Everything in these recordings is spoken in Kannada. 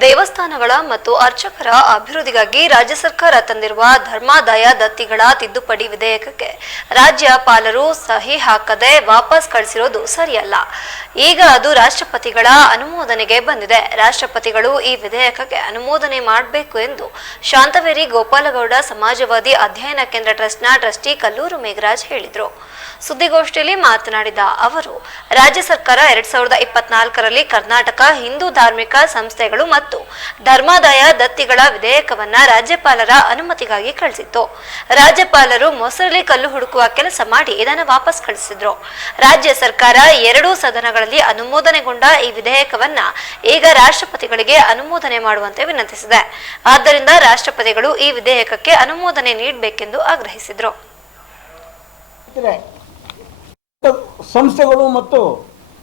ದೇವಸ್ಥಾನಗಳ ಮತ್ತು ಅರ್ಚಕರ ಅಭಿವೃದ್ಧಿಗಾಗಿ ರಾಜ್ಯ ಸರ್ಕಾರ ತಂದಿರುವ ಧರ್ಮಾದಾಯ ದತ್ತಿಗಳ ತಿದ್ದುಪಡಿ ವಿಧೇಯಕಕ್ಕೆ ರಾಜ್ಯಪಾಲರು ಸಹಿ ಹಾಕದೆ ವಾಪಸ್ ಕಳಿಸಿರೋದು ಸರಿಯಲ್ಲ. ಈಗ ಅದು ರಾಷ್ಟ್ರಪತಿಗಳ ಅನುಮೋದನೆಗೆ ಬಂದಿದೆ. ರಾಷ್ಟ್ರಪತಿಗಳು ಈ ವಿಧೇಯಕಕ್ಕೆ ಅನುಮೋದನೆ ಮಾಡಬೇಕು ಎಂದು ಶಾಂತವೇರಿ ಗೋಪಾಲಗೌಡ ಸಮಾಜವಾದಿ ಅಧ್ಯಯನ ಕೇಂದ್ರ ಟ್ರಸ್ಟ್ನ ಟ್ರಸ್ಟಿ ಕಲ್ಲೂರು ಮೇಘರಾಜ್ ಹೇಳಿದರು. ಸುದ್ದಿಗೋಷ್ಠಿಯಲ್ಲಿ ಮಾತನಾಡಿದ ಅವರು, ರಾಜ್ಯ ಸರ್ಕಾರ ಎರಡ್ ಸಾವಿರದ ಇಪ್ಪತ್ನಾಲ್ಕರಲ್ಲಿ ಕರ್ನಾಟಕ ಹಿಂದೂ ಧಾರ್ಮಿಕ ಸಂಸ್ಥೆಗಳು ಮತ್ತು ಧರ್ಮಾದಾಯ ದತ್ತಿಗಳ ವಿಧೇಯಕವನ್ನ ರಾಜ್ಯಪಾಲರ ಅನುಮತಿಗಾಗಿ ಕಳಿಸಿತ್ತು. ರಾಜ್ಯಪಾಲರು ಮೊಸರಲ್ಲಿ ಕಲ್ಲು ಹುಡುಕುವ ಕೆಲಸ ಮಾಡಿ ಇದನ್ನು ವಾಪಸ್ ಕಳಿಸಿದ್ರು. ರಾಜ್ಯ ಸರ್ಕಾರ ಎರಡೂ ಸದನಗಳಲ್ಲಿ ಅನುಮೋದನೆಗೊಂಡ ಈ ವಿಧೇಯಕವನ್ನ ಈಗ ರಾಷ್ಟ್ರಪತಿಗಳಿಗೆ ಅನುಮೋದನೆ ಮಾಡುವಂತೆ ವಿನಂತಿಸಿದೆ. ಆದ್ದರಿಂದ ರಾಷ್ಟ್ರಪತಿಗಳು ಈ ವಿಧೇಯಕಕ್ಕೆ ಅನುಮೋದನೆ ನೀಡಬೇಕೆಂದು ಆಗ್ರಹಿಸಿದ್ರು. ಸಂಸ್ಥೆಗಳು ಮತ್ತು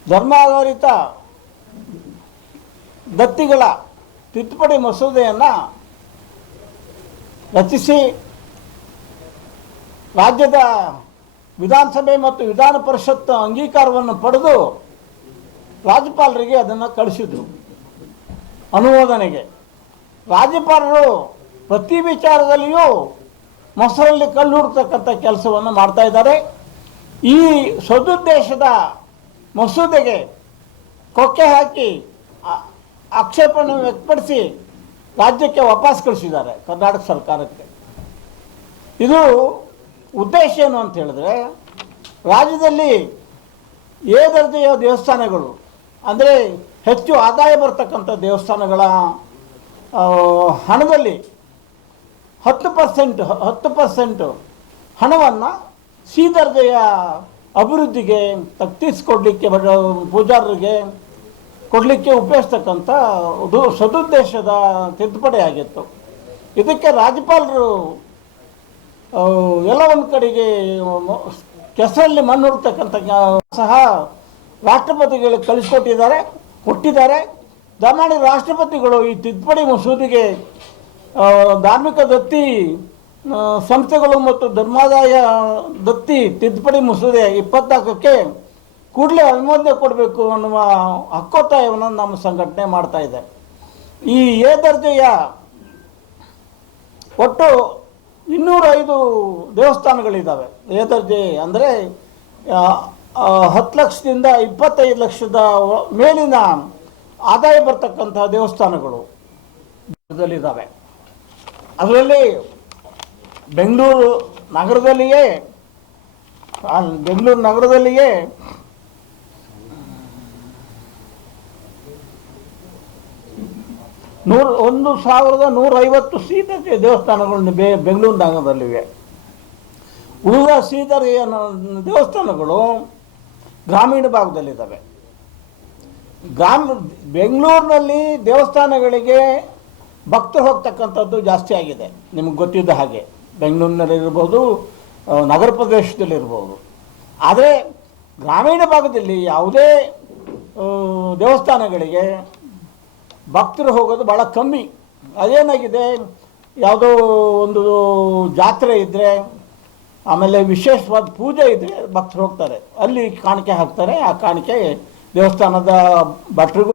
ಧರ್ಮಾಧಾರಿತ ದತ್ತಿಗಳ ತಿದ್ದುಪಡಿ ಮಸೂದೆಯನ್ನು ರಚಿಸಿ ರಾಜ್ಯದ ವಿಧಾನಸಭೆ ಮತ್ತು ವಿಧಾನ ಪರಿಷತ್ ಅಂಗೀಕಾರವನ್ನು ಪಡೆದು ರಾಜ್ಯಪಾಲರಿಗೆ ಅದನ್ನು ಕಳಿಸಿದರು ಅನುಮೋದನೆಗೆ. ರಾಜ್ಯಪಾಲರು ಪ್ರತಿ ವಿಚಾರದಲ್ಲಿಯೂ ಮೊಸರಲ್ಲಿ ಕಲ್ಲು ಹುಡ್ತಕ್ಕಂಥ ಕೆಲಸವನ್ನು ಮಾಡ್ತಾ ಇದ್ದಾರೆ. ಈ ಸದುದ್ದೇಶದ ಮಸೂದೆಗೆ ಕೊಕ್ಕೆ ಹಾಕಿ ಆಕ್ಷೇಪಣೆ ವ್ಯಕ್ತಪಡಿಸಿ ರಾಜ್ಯಕ್ಕೆ ವಾಪಸ್ ಕಳಿಸಿದ್ದಾರೆ ಕರ್ನಾಟಕ ಸರ್ಕಾರಕ್ಕೆ. ಇದು ಉದ್ದೇಶ ಏನು ಅಂತ ಹೇಳಿದ್ರೆ, ರಾಜ್ಯದಲ್ಲಿ ಎ ದರ್ಜೆಯ ದೇವಸ್ಥಾನಗಳು, ಅಂದರೆ ಹೆಚ್ಚು ಆದಾಯ ಬರ್ತಕ್ಕಂಥ ದೇವಸ್ಥಾನಗಳ ಹಣದಲ್ಲಿ ಹತ್ತು ಪರ್ಸೆಂಟ್, ಹತ್ತು ಪರ್ಸೆಂಟು ಹಣವನ್ನು ಸಿ ದರ್ಜೆಯ ಅಭಿವೃದ್ಧಿಗೆ ತಗ್ಗಿಸ್ಕೊಡ್ಲಿಕ್ಕೆ ಪೂಜಾರರಿಗೆ ಕೊಡಲಿಕ್ಕೆ ಉಪಯೋಗಿಸ್ತಕ್ಕಂಥ ಇದು ಸದುದ್ದೇಶದ ತಿದ್ದುಪಡಿ ಆಗಿತ್ತು. ಇದಕ್ಕೆ ರಾಜ್ಯಪಾಲರು ಎಲ್ಲ ಒಂದು ಕಡೆಗೆ ಕೆಸರಲ್ಲಿ ಮಣ್ಣು ಹುಡ್ತಕ್ಕಂಥ ಸಹ ರಾಷ್ಟ್ರಪತಿಗಳಿಗೆ ಕಳಿಸ್ಕೊಟ್ಟಿದ್ದಾರೆ, ಕೊಟ್ಟಿದ್ದಾರೆ. ದಮಾಣಿ ರಾಷ್ಟ್ರಪತಿಗಳು ಈ ತಿದ್ದುಪಡಿ ಮಸೂದೆಗೆ ಧಾರ್ಮಿಕ ದತ್ತಿ ಸಂಸ್ಥೆಗಳು ಮತ್ತು ಧರ್ಮಾದಾಯ ದತ್ತಿ ತಿದ್ದುಪಡಿ ಮಸೂದೆ ಇಪ್ಪತ್ನಾಲ್ಕಕ್ಕೆ ಕೂಡಲೇ ಅನುಮೋದನೆ ಕೊಡಬೇಕು ಅನ್ನುವ ಹಕ್ಕೊತ್ತಾಯವನ್ನು ನಮ್ಮ ಸಂಘಟನೆ ಮಾಡ್ತಾ ಇದೆ. ಈ ಎ ದರ್ಜೆಯ ಒಟ್ಟು ಇನ್ನೂರೈದು ದೇವಸ್ಥಾನಗಳಿದ್ದಾವೆ ಎ ದರ್ಜೆ ಅಂದರೆ ಹತ್ತು ಲಕ್ಷದಿಂದ ಇಪ್ಪತ್ತೈದು ಲಕ್ಷದ ಮೇಲಿನ ಆದಾಯ ಬರ್ತಕ್ಕಂಥ ದೇವಸ್ಥಾನಗಳು ಇದ್ದಾವೆ ಅದರಲ್ಲಿ ಬೆಂಗಳೂರು ನಗರದಲ್ಲಿಯೇ ಬೆಂಗಳೂರು ನಗರದಲ್ಲಿಯೇ ನೂರು, ಒಂದು ಸಾವಿರದ ನೂರೈವತ್ತು ಸೀದರ್ಜೆ ದೇವಸ್ಥಾನಗಳು ಬೆ, ಬೆಂಗಳೂರು ನಗರದಲ್ಲಿವೆ. ಉಳಿದ ಸೀತರ ದೇವಸ್ಥಾನಗಳು ಗ್ರಾಮೀಣ ಭಾಗದಲ್ಲಿದ್ದಾವೆ. ಗ್ರಾಮ, ಬೆಂಗಳೂರಿನಲ್ಲಿ ದೇವಸ್ಥಾನಗಳಿಗೆ ಭಕ್ತರು ಹೋಗ್ತಕ್ಕಂಥದ್ದು ಜಾಸ್ತಿ ಆಗಿದೆ. ನಿಮಗೆ ಗೊತ್ತಿದ್ದ ಹಾಗೆ. ಬೆಂಗಳೂರಿನಲ್ಲಿರ್ಬೋದು ನಗರ ಪ್ರದೇಶದಲ್ಲಿರ್ಬೋದು ಆದರೆ ಗ್ರಾಮೀಣ ಭಾಗದಲ್ಲಿ ಯಾವುದೇ ದೇವಸ್ಥಾನಗಳಿಗೆ ಭಕ್ತರು ಹೋಗೋದು ಭಾಳ ಕಮ್ಮಿ. ಅದೇನಾಗಿದೆ? ಯಾವುದೋ ಒಂದು ಜಾತ್ರೆ ಇದ್ದರೆ ಆಮೇಲೆ ವಿಶೇಷವಾದ ಪೂಜೆ ಇದ್ದರೆ ಭಕ್ತರು ಹೋಗ್ತಾರೆ. ಅಲ್ಲಿ ಕಾಣಿಕೆ ಹಾಕ್ತಾರೆ. ಆ ಕಾಣಿಕೆ ದೇವಸ್ಥಾನದ ಭಟ್ರಿಗೂ